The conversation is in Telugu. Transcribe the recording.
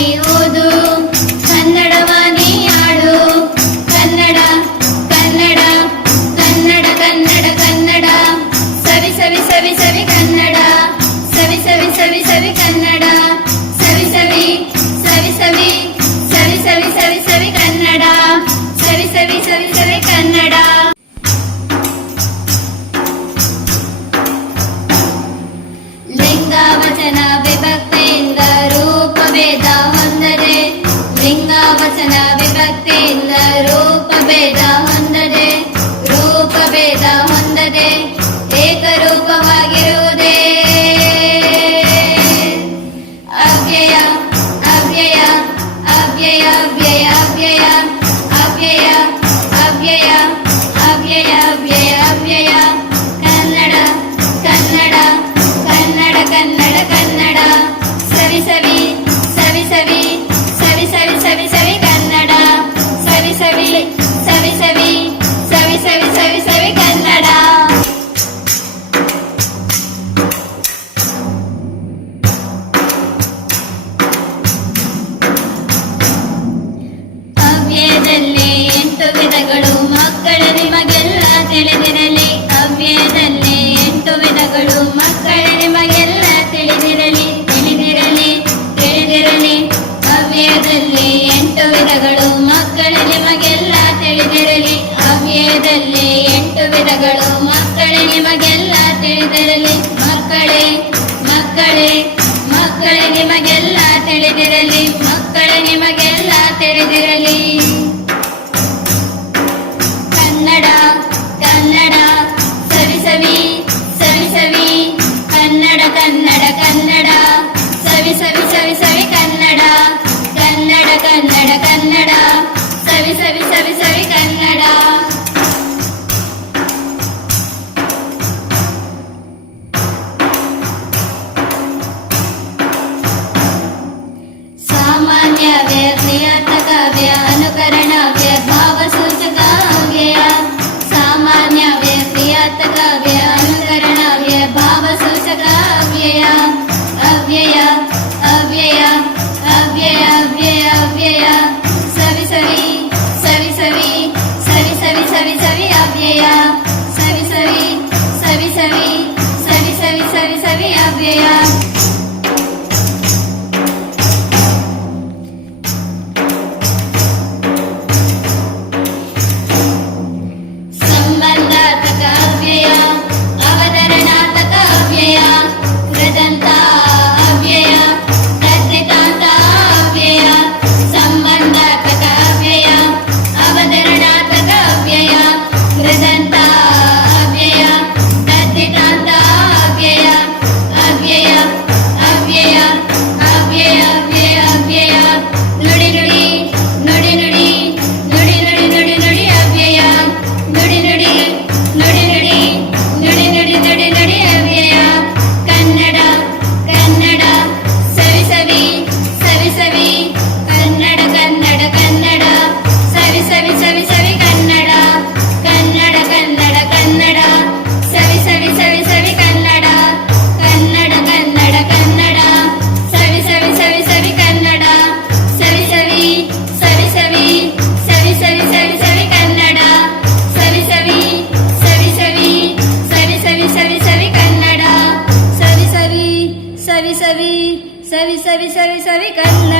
you Aveia, aveia. Kannada Kannada Savi Savi Savi Savi Kannada Kannada Kannada Kannada Savi Savi Savi Savi Kannada సవి సవి సవి Kanna